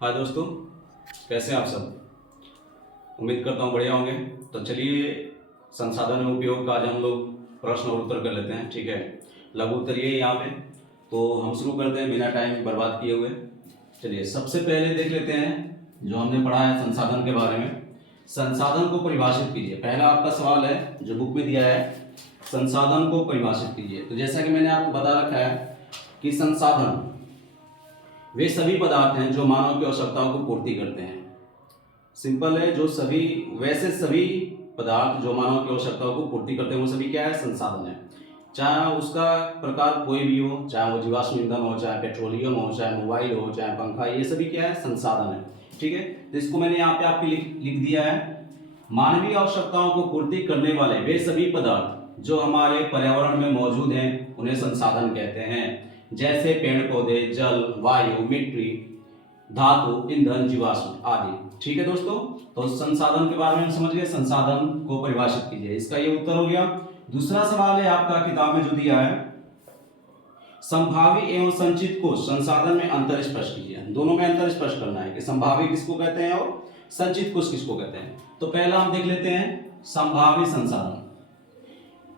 हाय दोस्तों, कैसे हैं आप सब। उम्मीद करता हूँ बढ़िया होंगे। तो चलिए संसाधन में उपयोग का आज हम लोग प्रश्न और उत्तर कर लेते हैं। ठीक है, लघु उत्तर ये है यहाँ पे। तो हम शुरू करते हैं बिना टाइम बर्बाद किए हुए। चलिए सबसे पहले देख लेते हैं जो हमने पढ़ा है संसाधन के बारे में। संसाधन को परिभाषित कीजिए, पहला आपका सवाल है जो बुक में दिया है, संसाधन को परिभाषित कीजिए। तो जैसा कि मैंने आपको बता रखा है कि संसाधन वे सभी पदार्थ हैं जो मानव की आवश्यकताओं को पूर्ति करते हैं। सिंपल है, जो सभी वैसे सभी पदार्थ जो मानव की आवश्यकताओं को पूर्ति करते हैं वो सभी क्या है, संसाधन है। चाहे उसका प्रकार कोई भी हो, चाहे वो जीवाश्म ईंधन हो, चाहे पेट्रोलियम हो, चाहे मोबाइल हो, चाहे पंखा, ये सभी क्या है, संसाधन है। ठीक है, तो इसको मैंने यहाँ पे आपके लिख दिया है। मानवीय आवश्यकताओं को पूर्ति करने वाले वे सभी पदार्थ जो हमारे पर्यावरण में मौजूद हैं उन्हें संसाधन कहते हैं, जैसे पेड़ पौधे, जल, वायु, मिट्टी, धातु, ईंधन, जीवाश्म आदि। ठीक है दोस्तों, तो संसाधन के बारे में हम समझ गए। संसाधन को परिभाषित कीजिए, इसका ये उत्तर हो गया। दूसरा सवाल है आपका किताब में जो दिया है, संभावी एवं संचित कोष संसाधन में अंतर स्पष्ट कीजिए। दोनों में अंतर स्पष्ट करना है कि संभावी किसको कहते हैं और संचित कोष किसको कहते हैं। तो पहला हम देख लेते हैं संभावी संसाधन।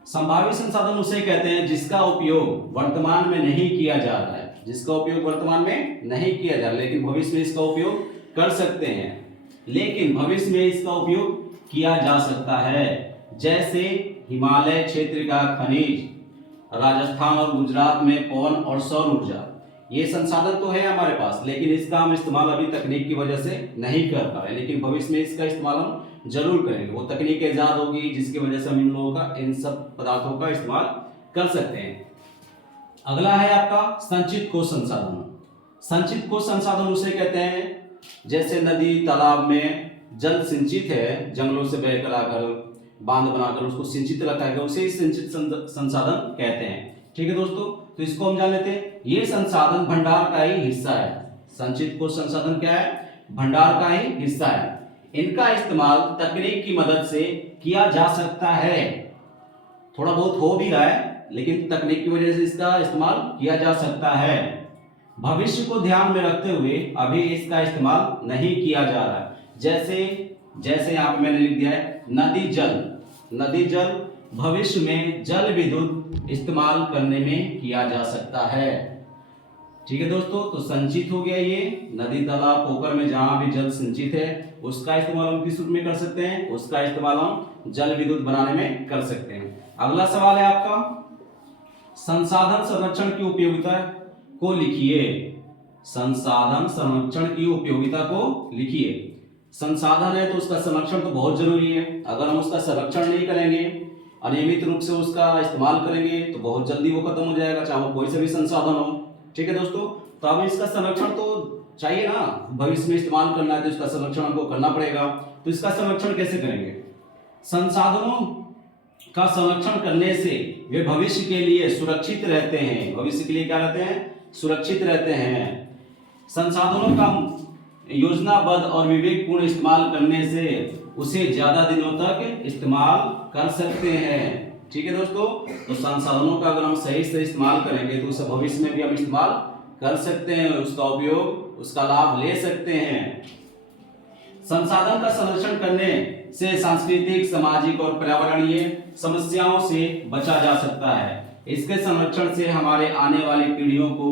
संभावित संसाधन उसे कहते हैं जिसका उपयोग वर्तमान में नहीं किया जा रहा है, जिसका उपयोग वर्तमान में नहीं किया जा रहा है लेकिन भविष्य में इसका उपयोग कर सकते हैं, लेकिन भविष्य में इसका उपयोग किया जा सकता है। जैसे हिमालय क्षेत्र का खनिज, राजस्थान और गुजरात में पवन और सौर ऊर्जा, ये संसाधन तो है हमारे पास लेकिन इसका हम इस्तेमाल अभी तकनीक की वजह से नहीं कर पा रहे, लेकिन भविष्य में इसका इस्तेमाल हम जरूर करेंगे। वो तकनीक ईजाद होगी जिसकी वजह से हम इन लोगों का, इन सब पदार्थों का इस्तेमाल कर सकते हैं। अगला है आपका संचित कोष संसाधन। संचित कोष संसाधन उसे कहते हैं जैसे नदी तालाब में जल सिंचित है, जंगलों से बहकर आकर बांध बनाकर उसको सिंचित रखा है, उसे ही संचित संसाधन कहते हैं। ठीक है दोस्तों, तो इसको हम जान लेते हैं। ये संसाधन भंडार का ही हिस्सा है। संचित कोष संसाधन क्या है, भंडार का ही हिस्सा है। इनका इस्तेमाल तकनीक की मदद से किया जा सकता है, थोड़ा बहुत हो भी रहा है लेकिन तकनीक की वजह से इसका इस्तेमाल किया जा सकता है। भविष्य को ध्यान में रखते हुए अभी इसका इस्तेमाल नहीं किया जा रहा है। जैसे यहाँ पे मैंने लिख दिया है नदी जल भविष्य में जल विद्युत इस्तेमाल करने में किया जा सकता है। ठीक है दोस्तों, तो संचित हो गया ये, नदी तालाब पोखर में जहां भी जल संचित है उसका इस्तेमाल हम किस रूप में कर सकते हैं, उसका इस्तेमाल हम जल विद्युत बनाने में कर सकते हैं। अगला सवाल है आपका, संसाधन संरक्षण की उपयोगिता को लिखिए। संसाधन संरक्षण की उपयोगिता को लिखिए। संसाधन है तो उसका संरक्षण तो बहुत जरूरी है। अगर हम उसका संरक्षण नहीं करेंगे, अनियमित रूप से उसका इस्तेमाल करेंगे तो बहुत जल्दी वो खत्म हो जाएगा, चाहे वो कोई से भी संसाधन हो। ठीक है दोस्तों, तो अब इसका संरक्षण तो चाहिए ना, भविष्य में इस्तेमाल करना है तो इसका संरक्षण हमको करना पड़ेगा। तो इसका संरक्षण कैसे करेंगे, संसाधनों का संरक्षण करने से वे भविष्य के लिए सुरक्षित रहते हैं। भविष्य के लिए क्या रहते हैं, सुरक्षित रहते हैं। संसाधनों का योजनाबद्ध और विवेकपूर्ण इस्तेमाल करने से उसे ज्यादा दिनों तक इस्तेमाल कर सकते हैं। ठीक है दोस्तों, तो संसाधनों का अगर हम सही से इस्तेमाल करेंगे तो उसे भविष्य में भी हम इस्तेमाल कर सकते हैं, उसका उपयोग, उसका लाभ ले सकते हैं। संसाधन का संरक्षण करने से सांस्कृतिक, सामाजिक और पर्यावरणीय समस्याओं से बचा जा सकता है। इसके संरक्षण से हमारे आने वाली पीढ़ियों को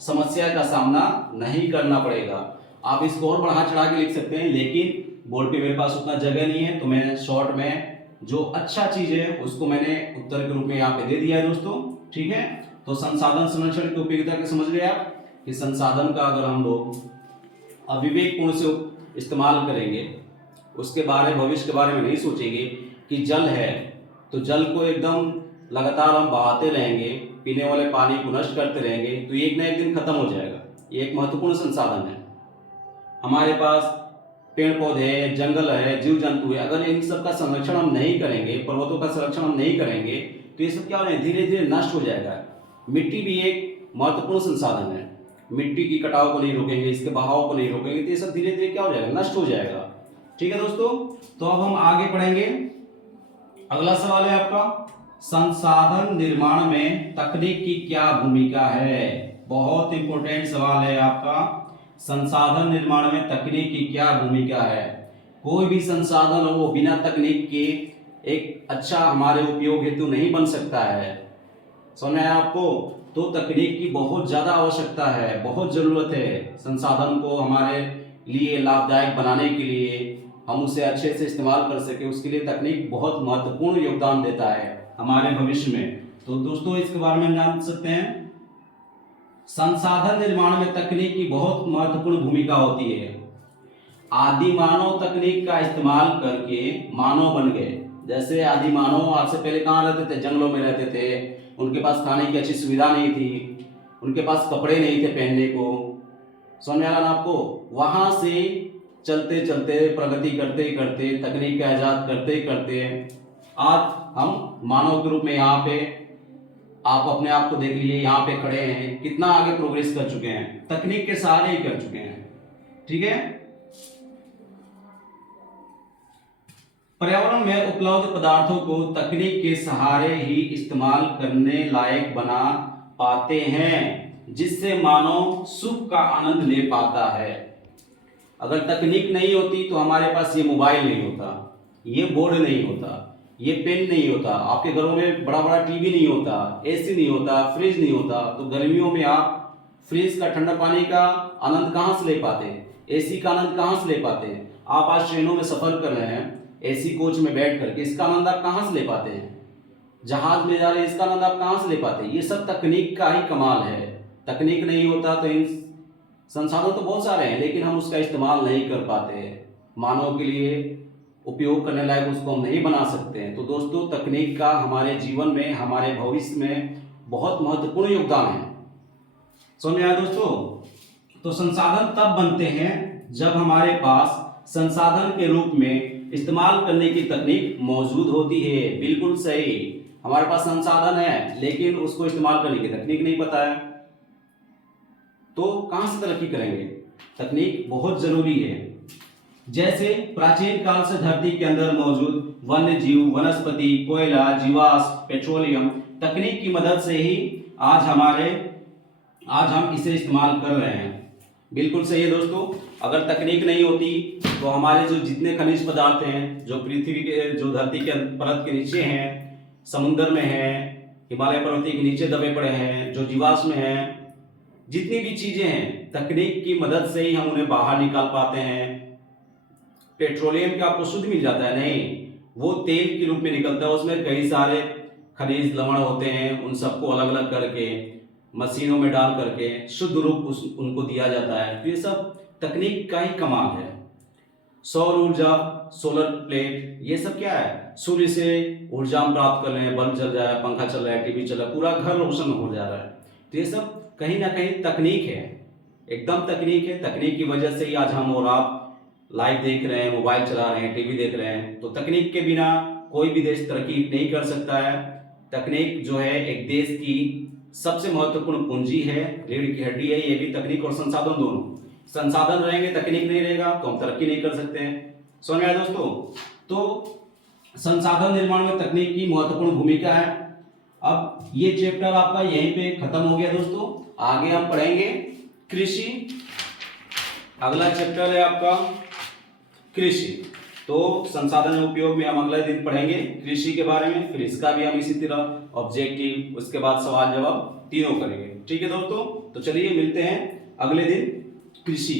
समस्या का सामना नहीं करना पड़ेगा। आप इसको और बढ़ा चढ़ा के लिख सकते हैं लेकिन बोर्ड पे मेरे पास उतना जगह नहीं है, तो मैं शॉर्ट में जो अच्छा चीज है उसको मैंने उत्तर के रूप में यहाँ पे दे दिया है दोस्तों। ठीक है, तो संसाधन संरक्षण की उपयोगिता के समझ गए आप कि संसाधन का अगर हम लोग अविवेकपूर्ण से इस्तेमाल करेंगे, उसके बारे भविष्य के बारे में नहीं सोचेंगे कि जल है तो जल को एकदम लगातार हम बहाते रहेंगे, पीने वाले पानी को नष्ट करते रहेंगे तो एक ना एक दिन खत्म हो जाएगा। ये एक महत्वपूर्ण संसाधन है। हमारे पास पेड़ पौधे हैं, जंगल है, जीव जंतु है, अगर इन सब का संरक्षण हम नहीं करेंगे, पर्वतों का संरक्षण हम नहीं करेंगे तो ये सब क्या हो जाएगा, धीरे धीरे नष्ट हो जाएगा। मिट्टी भी एक महत्वपूर्ण संसाधन है, मिट्टी की कटाव को नहीं रोकेंगे, इसके बहाव को नहीं रोकेंगे तो ये सब धीरे धीरे क्या हो जाएगा, नष्ट हो जाएगा। ठीक है दोस्तों, तो अब हम आगे पढ़ेंगे। अगला सवाल है आपका, संसाधन निर्माण में तकनीक की क्या भूमिका है। बहुत इंपॉर्टेंट सवाल है आपका, संसाधन निर्माण में तकनीक की क्या भूमिका है। कोई भी संसाधन हो वो बिना तकनीक के एक अच्छा हमारे उपयोग हेतु नहीं बन सकता है। समझ में आया आपको? तो तकनीक की बहुत ज़्यादा आवश्यकता है, बहुत ज़रूरत है संसाधन को हमारे लिए लाभदायक बनाने के लिए, हम उसे अच्छे से इस्तेमाल कर सके, उसके लिए तकनीक बहुत महत्वपूर्ण योगदान देता है हमारे भविष्य में। तो दोस्तों इसके बारे में जान सकते हैं। संसाधन निर्माण में तकनीक की बहुत महत्वपूर्ण भूमिका होती है। आदि मानव तकनीक का इस्तेमाल करके मानव बन गए। जैसे आदि मानव आज से पहले कहाँ रहते थे? जंगलों में रहते थे, उनके पास खाने की अच्छी सुविधा नहीं थी, उनके पास कपड़े नहीं थे पहनने को। समझ में आ रहा ना आपको? वहां से चलते चलते प्रगति करते करते तकनीक का इजाद करते करते आज हम मानव के रूप में यहाँ पे, आप अपने आप को देख लीजिए, यहाँ पे खड़े हैं, कितना आगे प्रोग्रेस कर चुके हैं, तकनीक के सहारे ही कर चुके हैं। ठीक है। पर्यावरण में उपलब्ध पदार्थों को तकनीक के सहारे ही इस्तेमाल करने लायक बना पाते हैं, जिससे मानव सुख का आनंद ले पाता है। अगर तकनीक नहीं होती तो हमारे पास ये मोबाइल नहीं होता, ये बोर्ड नहीं होता, ये पेन नहीं होता, आपके घरों में बड़ा बड़ा टीवी नहीं होता, एसी नहीं होता, फ्रिज नहीं होता। तो गर्मियों में आप फ्रिज का ठंडा पानी का आनंद कहाँ से ले पाते हैं? एसी का आनंद कहाँ से ले पाते हैं? आप आज ट्रेनों में सफर कर रहे हैं एसी कोच में बैठ करके, इसका आनंद आप कहाँ से ले पाते हैं? जहाज में जा रहे हैं, इसका आनंद आप कहाँ से ले पाते हैं? ये सब तकनीक का ही कमाल है। तकनीक नहीं होता तो इन संसाधन तो बहुत सारे हैं, लेकिन हम उसका इस्तेमाल नहीं कर पाते हैं, मानव के लिए उपयोग करने लायक उसको हम नहीं बना सकते हैं। तो दोस्तों तकनीक का हमारे जीवन में, हमारे भविष्य में बहुत महत्वपूर्ण योगदान है। समझ में आया दोस्तों? तो संसाधन तब बनते हैं जब हमारे पास संसाधन के रूप में इस्तेमाल करने की तकनीक मौजूद होती है। बिल्कुल सही, हमारे पास संसाधन है लेकिन उसको इस्तेमाल करने की तकनीक नहीं पता है, तो कहां से तरक्की करेंगे? तकनीक बहुत जरूरी है। जैसे प्राचीन काल से धरती के अंदर मौजूद वन्य जीव, वनस्पति, कोयला, जीवाश्म, पेट्रोलियम, तकनीक की मदद से ही आज हम इसे इस्तेमाल कर रहे हैं। बिल्कुल सही है दोस्तों। अगर तकनीक नहीं होती तो हमारे जो जितने खनिज पदार्थ हैं, जो पृथ्वी के, जो धरती के परत के नीचे हैं, समुद्र में हैं, हिमालय पर्वत के नीचे दबे पड़े हैं, जो जीवाश्म हैं, जितनी भी चीजें हैं, तकनीक की मदद से ही हम उन्हें बाहर निकाल पाते हैं। पेट्रोलियम क्या आपको शुद्ध मिल जाता है? नहीं, वो तेल के रूप में निकलता है, उसमें कई सारे खनिज लवण होते हैं, उन सबको अलग अलग करके मशीनों में डाल करके शुद्ध रूप उनको दिया जाता है। तो ये सब तकनीक का ही कमाल है। सौर ऊर्जा, सोलर प्लेट, ये सब क्या है? सूर्य से ऊर्जा हम प्राप्त कर रहे हैं, बल्ब चल रहा है, पंखा चल रहा है, टीवी चल रहा है, पूरा घर रोशन हो जा रहा है। तो ये सब कहीं ना कहीं तकनीक है, एकदम तकनीक है। तकनीक की वजह से ही आज हम और आप लाइव देख रहे हैं, मोबाइल चला रहे हैं, टीवी देख रहे हैं। तो तकनीक के बिना कोई भी देश तरक्की नहीं कर सकता है। तकनीक जो है एक देश की सबसे महत्वपूर्ण पूंजी है, रीढ़ की हड्डी है। ये भी तकनीक और संसाधन दोनों। संसाधन रहेंगे, तकनीक नहीं रहेगा तो हम तरक्की नहीं कर सकते हैं। समझ में आया दोस्तों? तो संसाधन निर्माण में तकनीक की महत्वपूर्ण भूमिका है। अब ये चैप्टर आपका यहीं पे खत्म हो गया दोस्तों। आगे हम पढ़ेंगे कृषि। अगला चैप्टर है आपका कृषि। तो संसाधन उपयोग में हम अगले दिन पढ़ेंगे कृषि के बारे में, फिर इसका भी हम इसी तरह ऑब्जेक्टिव, उसके बाद सवाल जवाब तीनों करेंगे। ठीक है दोस्तों? तो चलिए मिलते हैं अगले दिन कृषि।